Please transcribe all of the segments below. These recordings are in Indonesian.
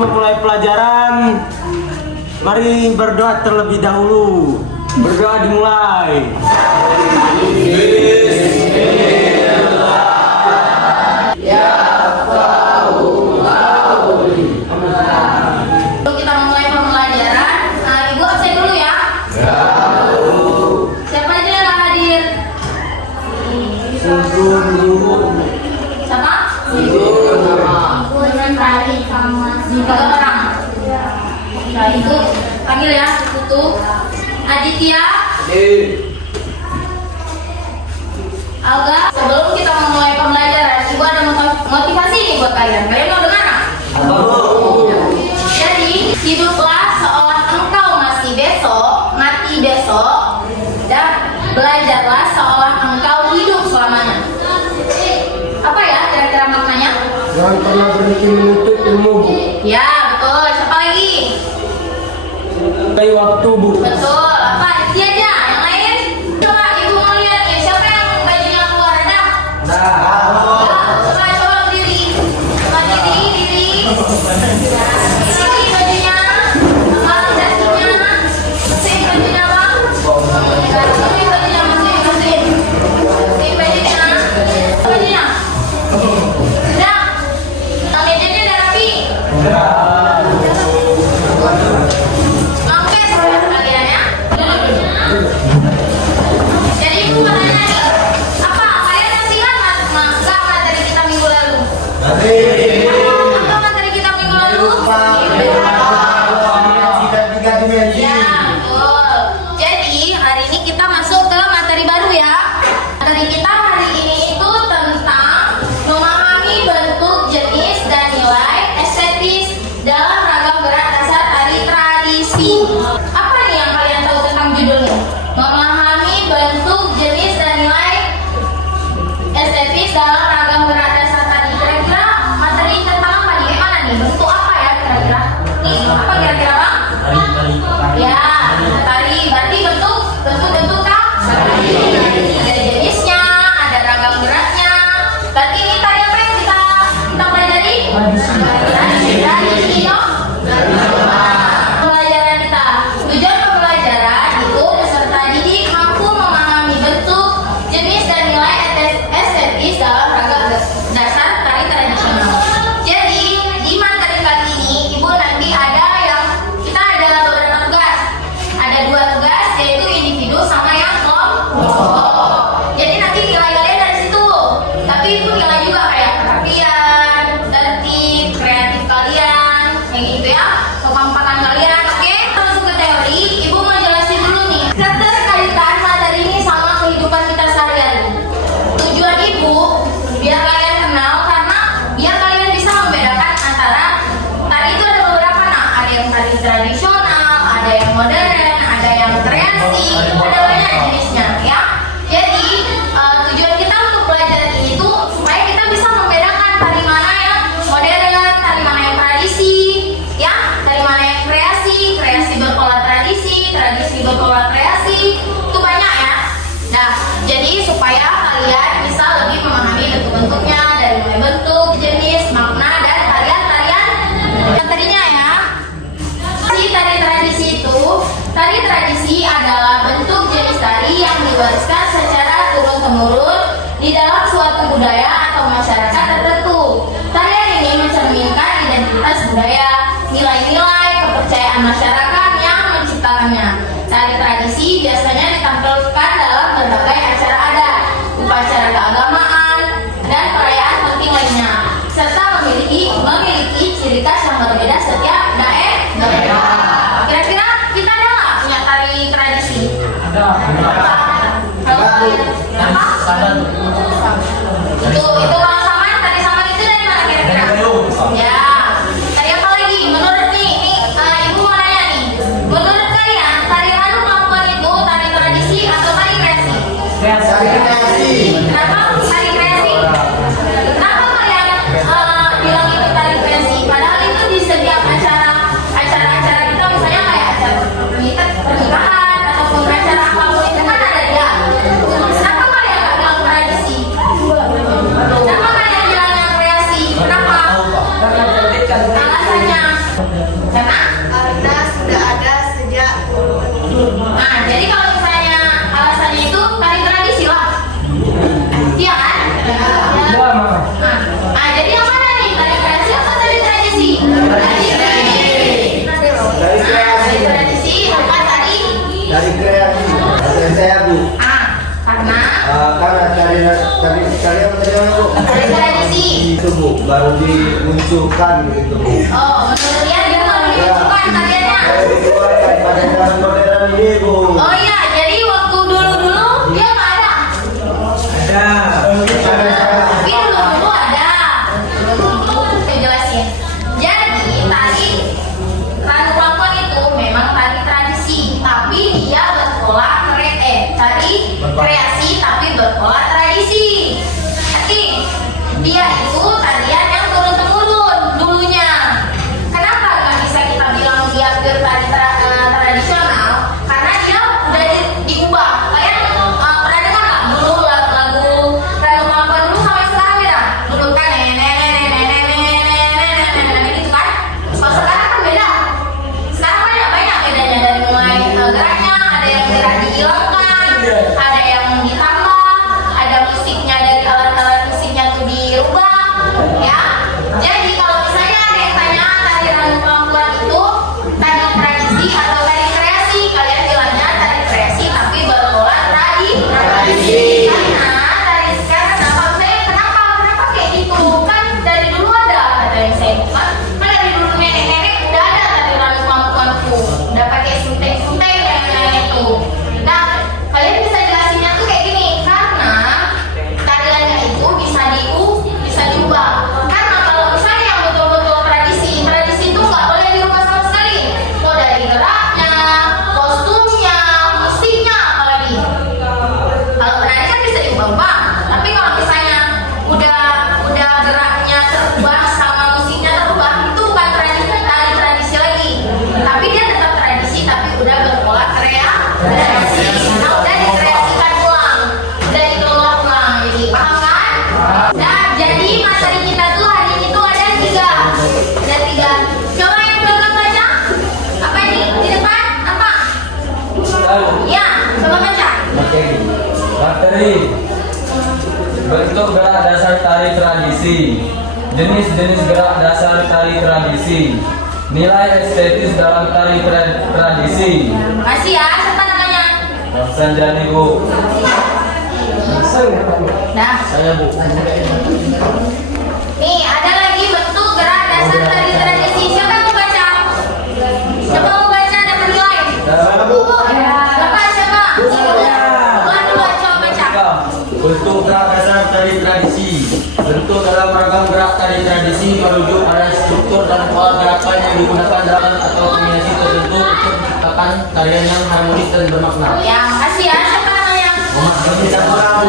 memulai pelajaran, mari berdoa terlebih dahulu. Berdoa dimulai. Sebelum kita memulai pembelajaran, Ibu absen dulu ya. Siapa aja yang nggak hadir? Siapa? Dengan Rali sama tiga orang. Nah, itu panggil ya, tutup. Aditya. Alga. Sebelum kita memulai pembelajaran, Ibu ada motivasi nih buat kalian. Kalian mau dengar nggak? Jadi, hiduplah seolah engkau masih besok, mati besok, dan belajarlah seolah engkau hidup selamanya. Apa ya kira-kira maknanya? Jangan pernah berhenti menuntut ilmu, Bu. Ya, betul. Siapa lagi? Kayak waktu, Bu. Betul. Apa? Dia aja. Yang lain? Coba Ibu mau lihat nih, siapa yang bajunya keluar? Ada? Coba berdiri. Coba diri. Ini bajunya. Apa dasinya? Mesin bajunya apa? Mesin bajunya, mesin. Mesin bajunya. Bajunya. Sudah. Mejanya udah rapi. Oke, kalian ya. Jadi Ibu mau tanya nih, apa kalian masih ingat nggak materi kita minggu lalu? Apa materi kita minggu lalu? Ya, betul. Jadi hari ini kita masuk ke materi baru ya. Materi kita hari ini itu tentang memahami bentuk, jenis, dan nilai estetis dalam ragam gerak dasar tari tradisi. Apa nih yang kalian tahu tentang judulnya? Memahami bentuk, jenis, dan nilai estetis dalam ragam gerak dasar tari. Kira-kira materi tentang apa nih? Gimana nih? Bentuk apa ya kira-kira? Apa kira-kira Bang? Ya, tari. Berarti bentuk kah? Ada jenisnya, ada ragam geraknya. Berarti ini tari apa yang kita pelajari? Tradisi, no? Pembelajaran kita. Tujuan pembelajaran itu peserta didik mampu memahami bentuk, jenis, dan nilai estetis dalam ragam dasar tari tradisional. Jadi di materi kali ini Ibu nanti kita ada beberapa tugas. Ada 2 tugas, yaitu individu sama yang kelompok. Jadi nanti nilai kalian dari situ. Tapi itu nilai juga kayak kerapian, tertib, kreatif kalian, yang itu ya, kekompakan kalian. Oke, kita masuk ke teori. Ibu mau jelasin dulu nih keterkaitan materi ini sama kehidupan kita sehari-hari. Tujuan Ibu biar kalian kenal, karena biar kalian bisa membedakan antara tari itu ada beberapa. Nah, ada yang tari tradisional, ada yang modern, ada yang kreasi, ada banyak jenisnya ya. Jadi tujuan kita untuk belajar ini tuh supaya kita bisa membedakan tari mana yang modern, tari mana yang tradisi, ya, tari mana yang kreasi berpola tradisi berpola kreasi, itu banyak ya. Nah, jadi supaya kalian bisa lebih memahami bentuk-bentuknya dari mulai bentuk, jenis, makna, dan tarian-tarian materinya ya. Tari tradisi adalah bentuk jenis tari yang diwariskan secara turun-temurun di dalam suatu budaya atau masyarakat tertentu. Tarian ini mencerminkan identitas budaya, nilai-nilai, kepercayaan masyarakat yang menciptakannya. Tari tradisi biasanya ditampilkan dalam berbagai acara adat, upacara keagamaan, dan perayaan penting lainnya, serta memiliki ciri khas yang berbeda setiap daerah. Kira-kira kita ada nggak punya tari tradisi? Kalau kalian apa? Itu kalau saman, tari saman itu dari mana kira-kira? Ya, tari apa lagi? Menurut Ibu mau nanya nih. Menurut kalian tari mana melakukan itu tari tradisi atau tari kreasi? Kreasi. Kenapa tari kreasi? Kenapa kalian bilang itu tari kreasi? Padahal itu di setiap acara kita, misalnya kayak acara pernikahan ataupun acara apapun itu kan ada dia. Kenapa kalian nggak bilang tradisi? Kenapa kalian bilang yang kreasi? Kenapa? Alasannya? Tari apa tadi namanya, Bu? Tari tradisi. Itu, Bu, baru dimunculkan gitu, Bu. Oh, menurut dia baru dimunculkan tariannya. Pada zaman modern ini, Bu. Oh iya, jadi waktu dulu-dulu dia nggak ada. Ada. Tapi dulu ada. Saya jelasin. Jadi tari Ranu Pangkuan itu memang tari tradisi, tapi dia berpola tari kreasi tapi berpola tradisi. Arti dia itu tarian yang turun temurun dulunya. Kenapa nggak bisa kita bilang dia pure tari tradisional? Karena dia udah diubah. Kayak pernah dengar nggak dulu lagu Ranu Pangkuan dulu sampai sekarang ya? Dulu kan gitu kan? Kalau sekarang kan beda. Sekarang banyak bedanya dari mulai geraknya, ada yang gerak dihilangkan, ada yang ditambah, ada musiknya dari alat-alat musiknya tuh dirubah, ya. Jadi kalau misalnya ada yang tanya tari Ranu Pangkuan itu tari tradisi atau tari kreasi, kalian bilangnya tari kreasi tapi berpola tradisi. Karena kalau saya kenapa kayak gitu kan dari dulu ada kata yang saya kan dari dulu nenek udah ada tari Ranu Pangkuan tuh udah pakai sunteng itu. Nah kalian bisa jelasinnya tuh kayak gini karena tariannya itu bisa diubah. Karena kalau misalnya yang betul-betul tradisi itu nggak boleh dirubah sama sekali. Mau dari geraknya, kostumnya, musiknya apalagi. Kalau berani kan bisa diubah, tapi kalau misalnya udah geraknya terubah sama musiknya terubah, itu bukan tari tradisi lagi. Tapi dia tetap tradisi, tapi udah berpola kreasi. Nah, udah dikreasikan ulang, udah dikelola ulang. Jadi paham kan? Nah, jadi materi kita tuh hari ini tuh ada tiga. Coba yang belum baca, apa ini di depan? Apa? Ya, coba baca. Oke. Materi bentuk gerak dasar tari tradisi, jenis-jenis gerak dasar tari tradisi, nilai estetis dalam tari tradisi. Makasih ya, siapa namanya? Sanjani, Bu. Nah, Saya, Bu. nih ada lagi bentuk gerak dasar tari tradisi. Siapa yang mau baca? Siapa mau baca dan menilai? Saya, Bu. Bapak siapa? Tuan dulu coba baca. Bentuk gerak dasar tari tradisi. Bentuk dalam ragam gerak tari tradisi merujuk pada struktur dan pola gerakan yang digunakan dalam atau kombinasi tertentu untuk menciptakan tarian yang harmonis dan bermakna. Ya, makasih ya. Siapa namanya? Muhammad Fahmi Sapulau.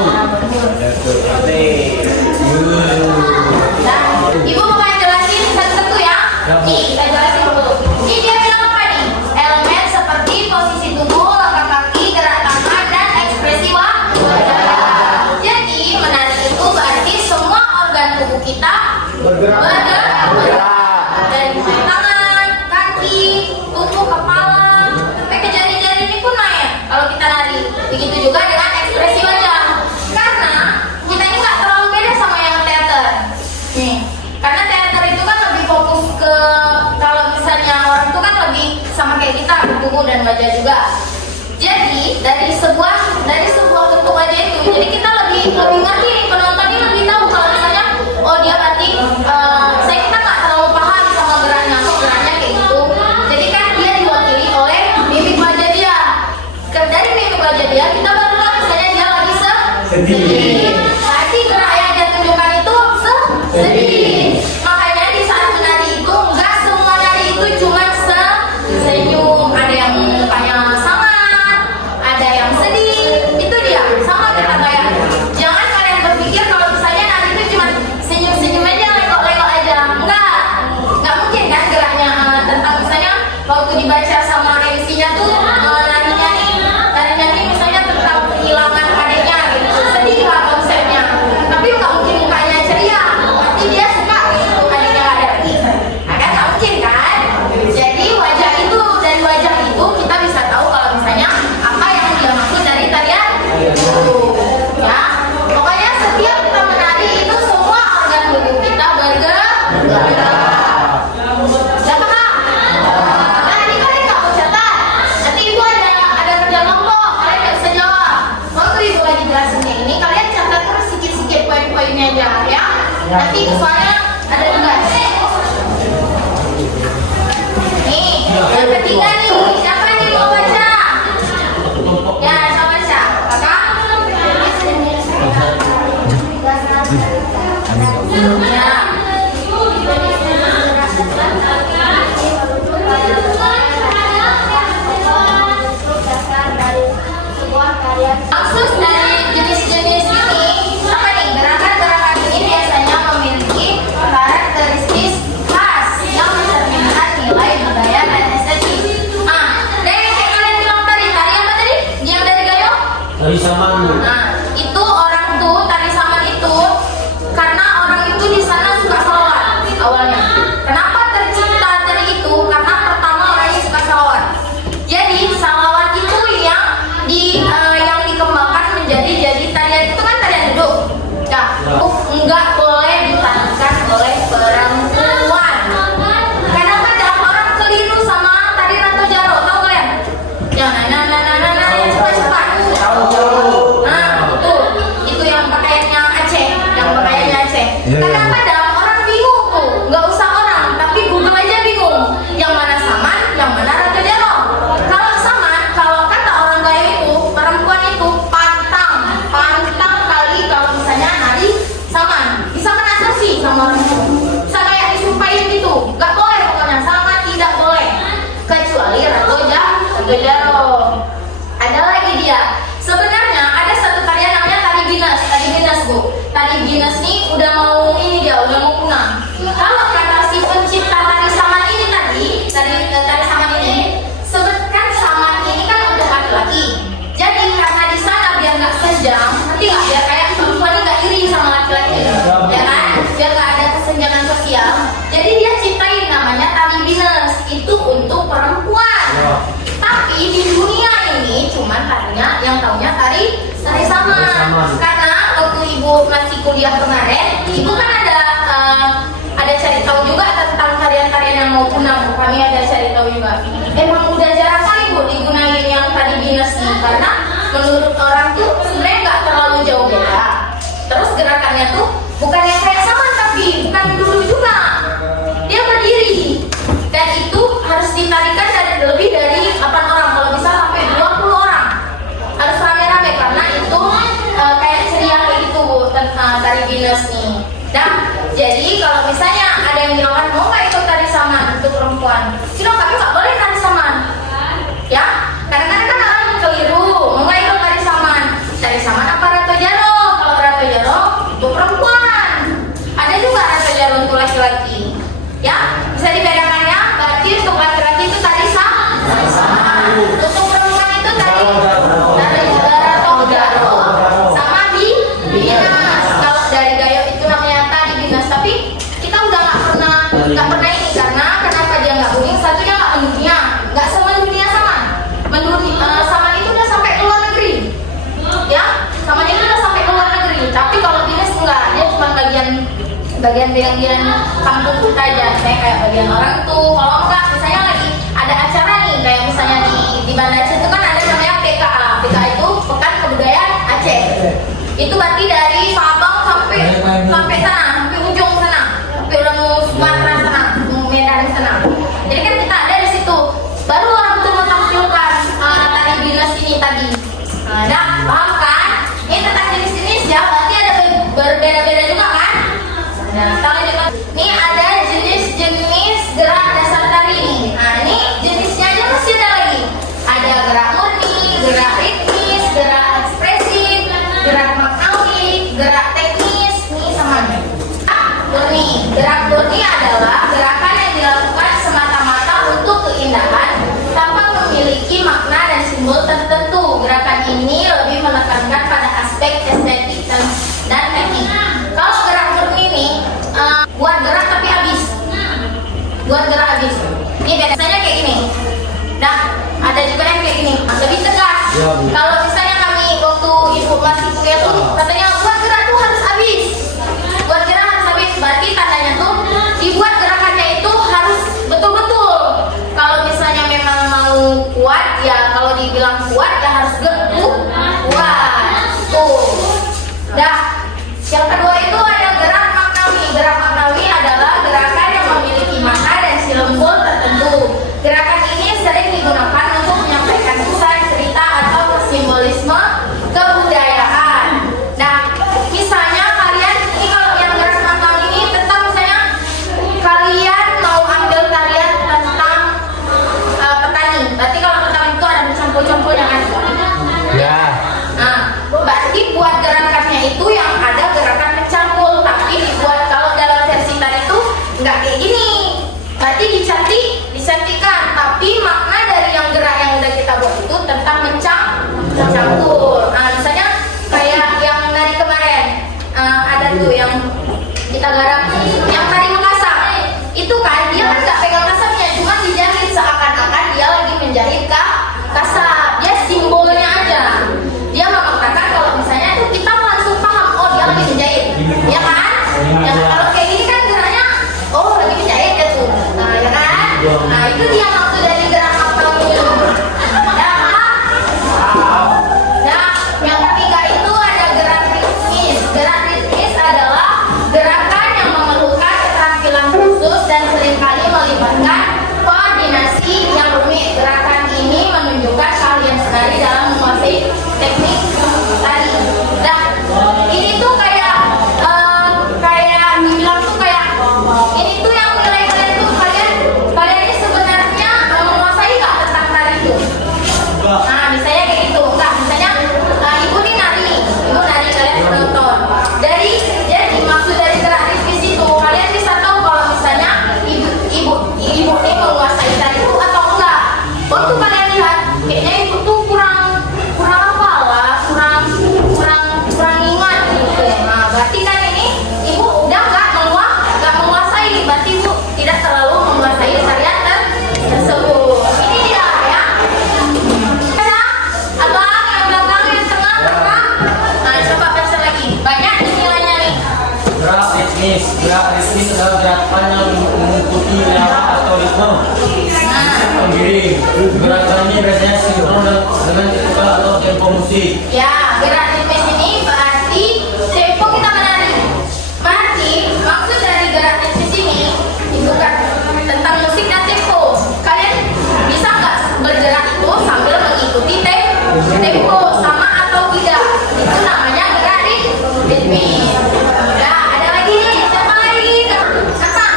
Nah, Ibu mau jelasin satu-satu ya. Nih, kita jelasin dulu. Ini dia bilang apa nih? Elemen seperti posisi tubuh, langkah kaki, gerak tangan, dan ekspresi wajah. Jadi, menari itu berarti semua organ tubuh kita bergerak. Dari mulai tangan, kaki, tubuh, kepala, sampai ke jari-jari ini pun naik kalau kita nari. Begitu juga dengan ekspresi wajah. Karena kita ini nggak terlalu beda sama yang teater. Nih, karena teater itu kan lebih fokus ke kalau misalnya orang itu kan lebih sama kayak kita, tubuh dan wajah juga. Jadi dari sebuah bentuk wajah itu, jadi kita lebih ngerti nih, penonton ini lebih tahu kalau misalnya oh dia berarti kita nggak terlalu paham sama geraknya, kok geraknya kayak gitu. Jadi kan dia diwakili oleh mimik wajah dia. Dari mimik wajah dia kita baru tahu misalnya dia lagi sedih. Berarti gerak yang dia tunjukkan itu sedih. Makanya di saat menari itu nggak semua nari itu cuma senyum, ada yang mukanya sangat, ada yang sedih. Itu dia sama kita kayak jangan kalian berpikir kalau misalnya nari itu cuma senyum-senyum aja, lengok-lengok aja. Nggak mungkin kan geraknya tentang misalnya waktu dibaca sama MC-nya tuh narinya nih misalnya tentang kehilangan adiknya gitu, sedih lah konsepnya, tapi nggak mungkin mukanya ceria, pasti dia suka Nanti soalnya ada tugas. Nih, yang ketiga nih, siapa nih mau baca? Ya, siapa baca? Kakak? Ya. Maksud dari jenis-jenis ini apa nih? Gerakan-gerakan ini biasanya memiliki karakteristik khas yang mencerminkan nilai budaya dan estetik. Dari yang kalian bilang tadi apa tadi? Yang dari Gayo? Tari saman. Nah, itu orang tuh tari saman itu karena orang itu di sana suka salawat awalnya. Kenapa tercipta tari itu? Karena pertama orangnya suka salawat. Jadi salawat itu yang dikembangkan menjadi tarian itu kan tarian duduk. Nah, enggak boleh ditarikan oleh perempuan. Kadang-kadang orang keliru sama tari Ratu Jaro, tahu kalian? Yang yang cepat-cepat. Itu yang pakaiannya Aceh, Kadang-kadang orang bingung tuh, nggak usah orang, tapi Google aja bingung. Yang mana saman, yang mana Ratu Jaro. Kalau kata orang Gayo itu, perempuan itu pantang kali kalau misalnya nari saman. Bisa kena sanksi sama orang itu. Bisa kayak disumpahin gitu, nggak boleh pokoknya, sangat tidak boleh. Kecuali Ratu Jaro. Ada lagi dia. Sebenarnya ada satu tarian namanya tari binas, Bu. Tari binas nih udah mau punah. Kalau kata si pencipta tari saman ini tari saman ini, sebutkan saman ini kan untuk laki-laki. Jadi karena di sana biar nggak kejam, nanti nggak biar kayak perempuan nggak iri sama laki-laki, ya kan? Biar nggak ada kesenjangan sosial. Jadi dia ciptain namanya tari binas, itu untuk perempuan. Tapi di dunia ini cuman tarinya yang taunya tari saman. Karena waktu ibu masih kuliah kemarin, ibu kan ada cari tahu juga tentang tarian-tarian yang mau punah. Kami ada cari tahu juga. Emang udah jarang kali Bu digunain yang tari binas nih, karena menurut orang tuh sebenarnya nggak terlalu jauh beda. Terus gerakannya tuh bukan yang kayak saman, tapi bukan dulu juga. Dia berdiri dan itu harus ditarikan lebih dari 8 orang, kalau bisa sampai 20 orang. Harus rame-rame karena itu kayak ceria kayak gitu Bu, tari binas nih. Nah, jadi kalau misalnya ada yang bilang mau nggak ikut tari saman untuk perempuan, tapi nggak boleh tari saman, ya. Kadang-kadang kan orang keliru, mau nggak ikut tari saman apa Ratu Jaro? Kalau Ratu Jaro untuk perempuan, ada juga Ratu Jaro untuk laki-laki, ya. Bisa dibedakan ya. Berarti untuk laki-laki itu tari saman, untuk perempuan itu tari Ratu Jaro, sama di binas. Kalau dari Gayo itu namanya tari binas, tapi kita udah nggak pernah ini, karena kenapa dia nggak booming? Satunya nggak mendunia, nggak semendunia saman. Saman itu udah sampai ke luar negeri, ya. Saman itu udah sampai ke luar negeri. Tapi kalau binas enggak, dia cuma bagian kampung kita aja. Kayak bagian orang tuh. Kalau enggak, misalnya lagi ada acara nih, kayak misalnya di Banda Aceh itu kan ada namanya PKA. PKA itu Pekan Kebudayaan Aceh. Itu berarti dari Sabang sampai sana, sampai ujung sana, sampai udah mau Sumatera sana, mau Medan sana. Jadi kan kita ada di situ. Baru orang tuh menampilkan tari binas ini tadi. Nah, paham kan? Ini tentang jenis-jenis ya, berarti ada berbeda-beda juga kan? Nah, kita lanjutkan. Ini ada jenis-jenis gerak dasar tari nih. Nah, ini jenisnya aja masih ada lagi. Ada gerak murni, gerak ritmis, gerak ekspresif, gerak maknawi, gerak teknis. Ini sama nih. Murni. Gerak murni adalah gerakan yang dilakukan semata-mata untuk keindahan tanpa memiliki makna dan simbol tertentu. Gerakan ini lebih menekankan pada aspek estetik dan teknik. Kalau gerak murni ini buat gerak tapi habis. Ini biasanya kayak gini. Nah, ada juga yang kayak gini, lebih tegas. Kalau misalnya kami waktu ibu masih kuliah tuh katanya buat gerak tuh harus habis. Berarti tandanya tuh dibuat gerakannya itu harus betul-betul. Kalau misalnya memang mau kuat ya, kalau dibilang kuat ya harus kuat. Tuh. Dah. Yang kedua itu ada gerak maknawi. tuh yang kita garap, yang tari Makassar. Itu kan dia kan nggak pegang kasarnya, cuma dijahit seakan-akan dia lagi menjahit kasar. Dia simbolnya aja. Dia mengatakan kalau misalnya tuh kita langsung paham, oh dia lagi menjahit, ya kan? Ya kalau kayak gini kan geraknya, oh lagi menjahit ya tuh. Nah ya kan? Nah itu dia maksud dari gerak apa itu. Nah, yang ketiga itu ada gerak ritmis. Gerak ritmis adalah gerakan yang memerlukan keterampilan khusus dan seringkali melibatkan koordinasi yang rumit. Gerakan ini menunjukkan keahlian sekali dalam menguasai teknik tari. Nah, ini tuh kayak dibilang tuh kayak ini tuh yang nilai kalian tuh kalian ini sebenarnya menguasai nggak tentang tari itu? Nah, misalnya kayak gitu. Enggak, misalnya ibu nih nari, kalian penonton. Jadi maksud dari gerak ritmis itu kalian bisa tahu kalau misalnya ibu ini menguasai tari itu atau enggak. Waktu kalian lihat kayaknya ibu tuh kurang apa lah, kurang ingat gitu. Nah, berarti kan ini ibu udah nggak menguasai, berarti ibu tidak terlalu menguasai tarian tersebut. Ini dia ya. Abang yang belakang, yang tengah, belakang. Nah, coba baca lagi. Banyak nih nilainya nih. Gerak ritmis. Gerak ritmis adalah gerakan yang mengikuti irama atau ritme menggiring. Gerakan ini biasanya sinkron dengan tempo atau tempo musik. Ya, gerak ritmis ini berarti tempo kita menari. Berarti maksud dari gerak ritmis ini bukan tentang musik dan tempo. Kalian bisa nggak bergerak itu sambil mengikuti tempo sama atau tidak? Itu namanya gerak ritmis. Ya, ada lagi nih. Siapa lagi? Kata.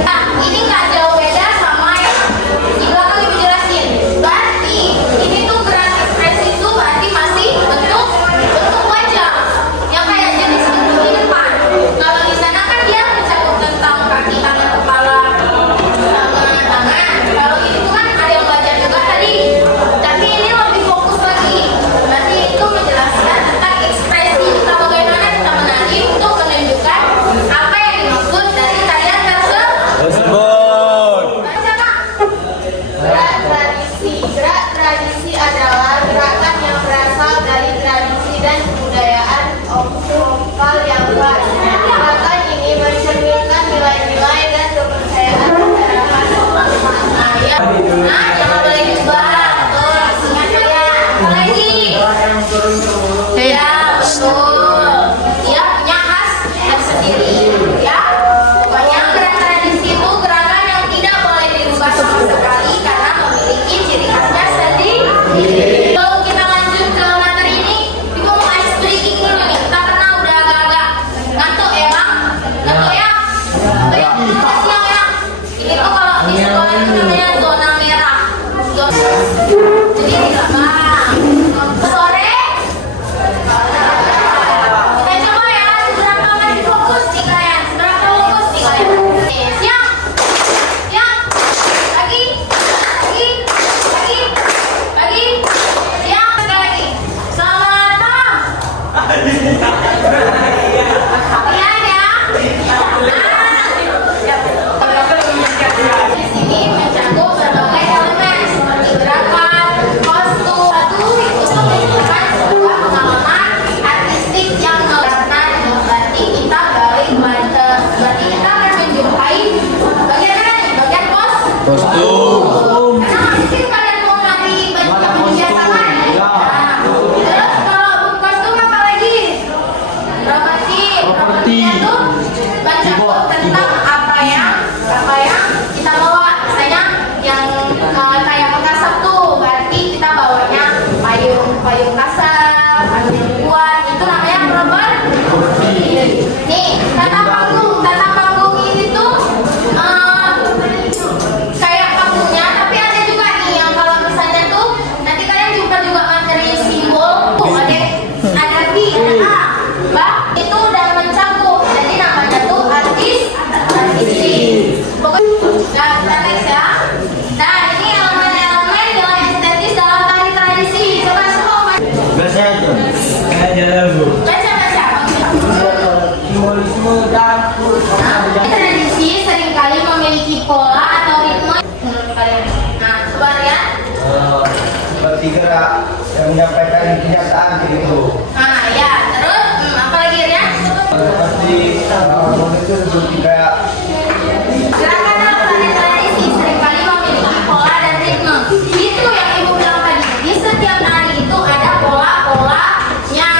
Nah, ini nggak jauh beda sama yang di belakang ibu jelasin. Berarti ini tuh gerak ekspresi itu berarti masih bentuk wajah yang kayak jenis bentuk di depan. Kalau di sana kan dia mencakup tentang kaki, tangan, kepala, tangan. Kalau ini tuh kan ada yang wajah juga tadi. Tapi ini lebih fokus lagi. Berarti itu menjelaskan tentang ekspresi kita bagaimana kita menari untuk menunjukkan apa yang dimaksud dari tarian tersebut. Gerak tradisi adalah gerakan yang berasal dari tradisi dan kebudayaan lokal yang khas. Gerakan ini mencerminkan nilai-nilai dan kepercayaan masyarakat. Nah, jangan boleh diubah. Tuh, ingat ya. Apa lagi? Ya, betul. Dia punya khas tersendiri. Ya, pokoknya gerak tradisi itu gerakan yang tidak boleh dirubah sama sekali karena memiliki ciri khasnya sendiri. Kalau kita lanjut ke materi ini, ibu mau ice breaking dulu nih. Kita karena udah agak-agak ngantuk ya bang, ngantuk ya. Siang ya. Ini tuh kalau di sekolah itu namanya zona merah. Jadi tidak bang. Sore. Kita coba ya, seberapa lagi fokus nih kalian, seberapa fokus nih kalian. Siang. Lagi. Siang, sekali lagi. Selamat malam. Lihat ya. Di sini mencakup berbagai elemen seperti gerakan, kostum, itu menunjukkan sebuah pengalaman artistik yang melekat. Berarti kita akan menjumpai bagian mana nih? Bagian kostum. Karena mungkin kalian mau ngambil baju biasa kan? Nah, terus kalau kostum apa lagi? Properti itu mencakup tentang apa yang kita bawa. Misalnya yang kayak Makassar tuh, berarti kita bawanya payung kasar, payung ribuan, itu namanya properti. Nih, tata panggung ini tuh kayak panggungnya, tapi ada juga nih yang kalau misalnya tuh nanti kalian jumpa juga materi simbol tuh ada B, ada A, Bang, itu udah mencakup. Jadi namanya tuh artisi. Pokoknya kita next ya. Nah, ini elemen-elemen nilai estetis dalam tari tradisi. Coba semua Biasanya itu dan kenyataan gitu. Nah, ya. Terus apa lagi ya? Pasti itu seperti kayak Gerakan dalam tradisi seringkali memiliki pola dan ritme. Itu yang ibu bilang tadi. Di setiap nari itu ada pola-polanya.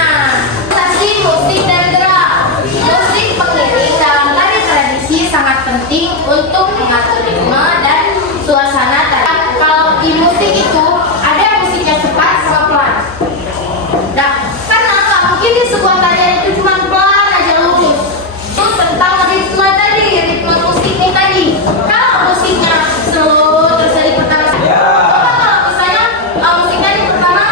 Tadi musik dan gerak. Musik pengiring dalam tari tradisi sangat penting untuk mengatur ritme dan suasana tari. Kalau di musik itu ada musiknya cepat sama pelan. Nah, karena nggak mungkin di sebuah tarian itu cuma pelan aja lurus. Itu tentang ritme tadi, ritme musiknya tadi. Kalau musiknya slow terus dari pertama, kalau misalnya musiknya di pertama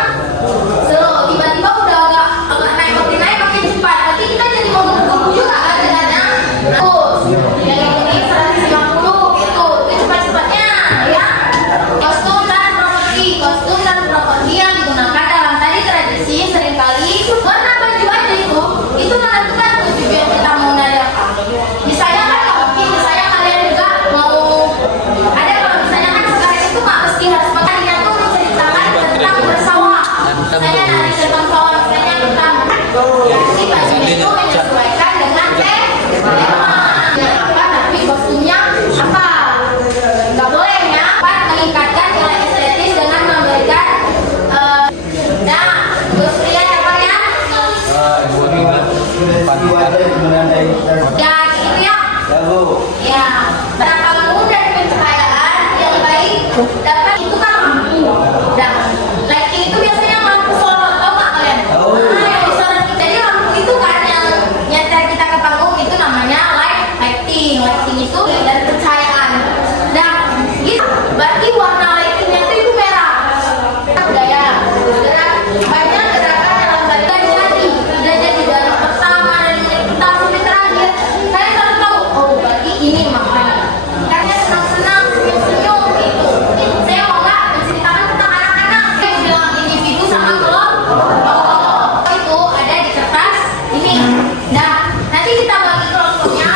slow, tiba-tiba udah agak naik makin cepat, berarti kita jadi mau buru-buru juga kan dengannya. Terus yang ini 150 itu cepat-cepatnya, ya. Kostum dan properti yang digunakan dalam tari tradisi seringkali warna baju aja itu menentukan tujuan kita mau nari apa. Misalnya kan nggak mungkin, misalnya kalian juga mau ada, kalau misalnya kan sekarang itu nggak mesti harus makanya tuh menceritakan tentang bersawah. Misalnya nari tentang sawah, misalnya tentang jadi bajunya itu menyesuaikan dengan tema. Apa tapi kostumnya apa? Nggak boleh ya, meningkatkan nilai estetis dengan memberikan terus pria apa ya? Ya gitu ya. ya Bu. Ya, panggung dan pencahayaan yang baik dapat itu kan lampu. Dan lighting itu biasanya lampu sorot, tau nggak kalian? Nah, yang disorot. Jadi lampu itu kan yang nyetel kita ke panggung itu namanya lighting. Lighting itu dan pencahayaan. Nah, gitu. Berarti warna lightingnya itu merah. Gaya gerak banyak gerakan dalam tari tadi. Udah jadi dari pertama dan menit pertama sampai terakhir. Kalian harus tahu. Oh, berarti ini makanya. Karena senang-senang, senyum-senyum gitu. Saya mau nggak menceritakan tentang anak-anak. Saya bilang individu sama kelompok. Itu ada di kertas ini. Nah, nanti kita bagi kelompoknya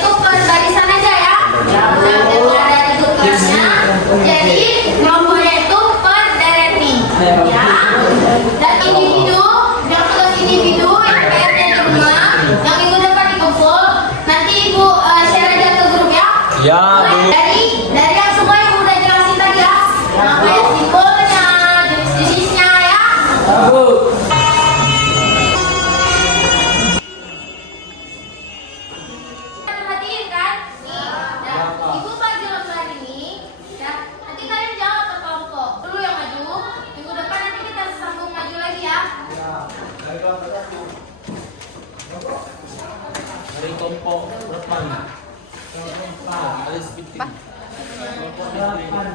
itu per barisan aja ya. Nah, dari tugasnya. Jadi kelompoknya itu per deret nih, ya. Dan individu, yang tugas individu yang PR-nya di rumah, yang minggu depan dikumpul, nanti ibu share aja ke grup ya. Ya, Mulai dari yang semua ibu udah jelasin tadi ya. Nah, kayak simbolnya, jenis-jenisnya ya. Bu. Perhatiin kan? Nih, nah, ibu bagi lembar ini. Nah, nanti kalian jawab ke kelompok. Dulu yang maju, minggu depan nanti kita sambung maju lagi ya. Dari kelompok depan. Alis putih. Mana kelompoknya? Mana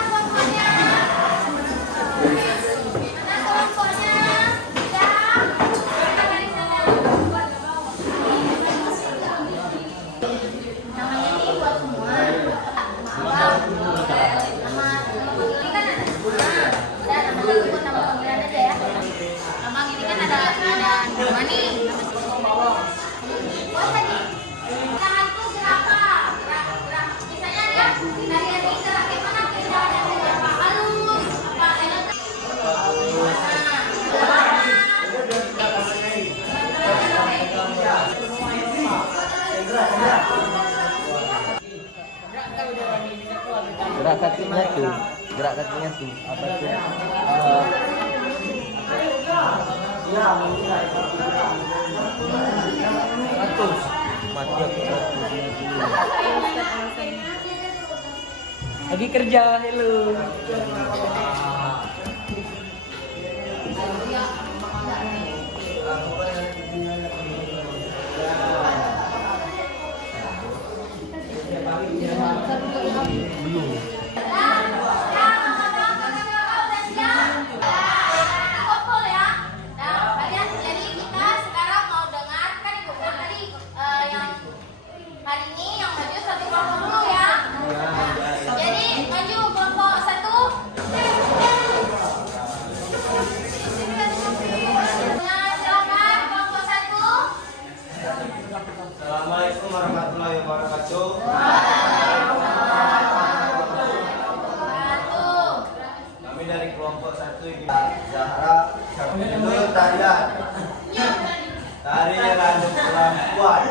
kelompoknya? Ya. Namanya ini buat semua. Maaf. Nama ini kan ada semua. Dan nama satu buat nama panggilan aja ya. Nama ini kan ada nama nih. Oh tadi. Tanganku gerak apa? Gerak. Misalnya dia dari ini gerak kayak mana? Kayak apa? Halus. Apa? Gerak kakinya tuh. Gerak kakinya tuh. Apa tuh? Lagi kerja, hello. Hari ini yang maju satu kelompok dulu ya. Jadi maju kelompok satu. kelompok 1 ini Zahra itu tarian. Tari yang ada perempuan.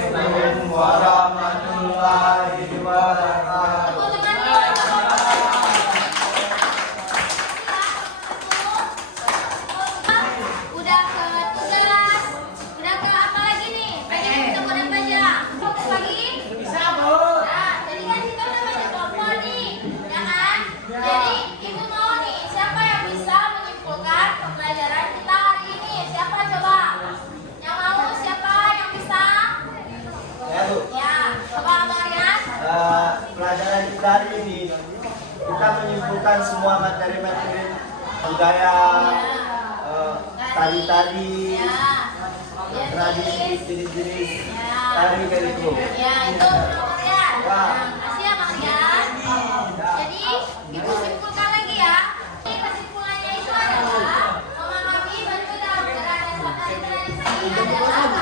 Assalamualaikum warahmatullahi wabarakatuh. Udah ke tugas, udah ke apa lagi nih? Pengen kita mau baca. Fokus lagi. Bisa, Bu. Nah, jadi kan kita udah baca kelompok nih, ya kan? Jadi ibu mau nih, siapa yang bisa menyimpulkan pembelajaran kita hari ini? Siapa coba? Yang mau siapa yang bisa? Ya, Bu. Ya, coba Marian. Pelajaran kita hari ini kita menyimpulkan semua materi-materi budaya, tari-tari, Ya, tradisi, jenis-jenis ya. tari kayak gitu. Ya, itu Marian. Wah. Makasih ya Marian. Jadi, ibu simpulkan lagi ya. Ini kesimpulannya itu adalah memahami bentuk dalam gerakan suatu tradisi adalah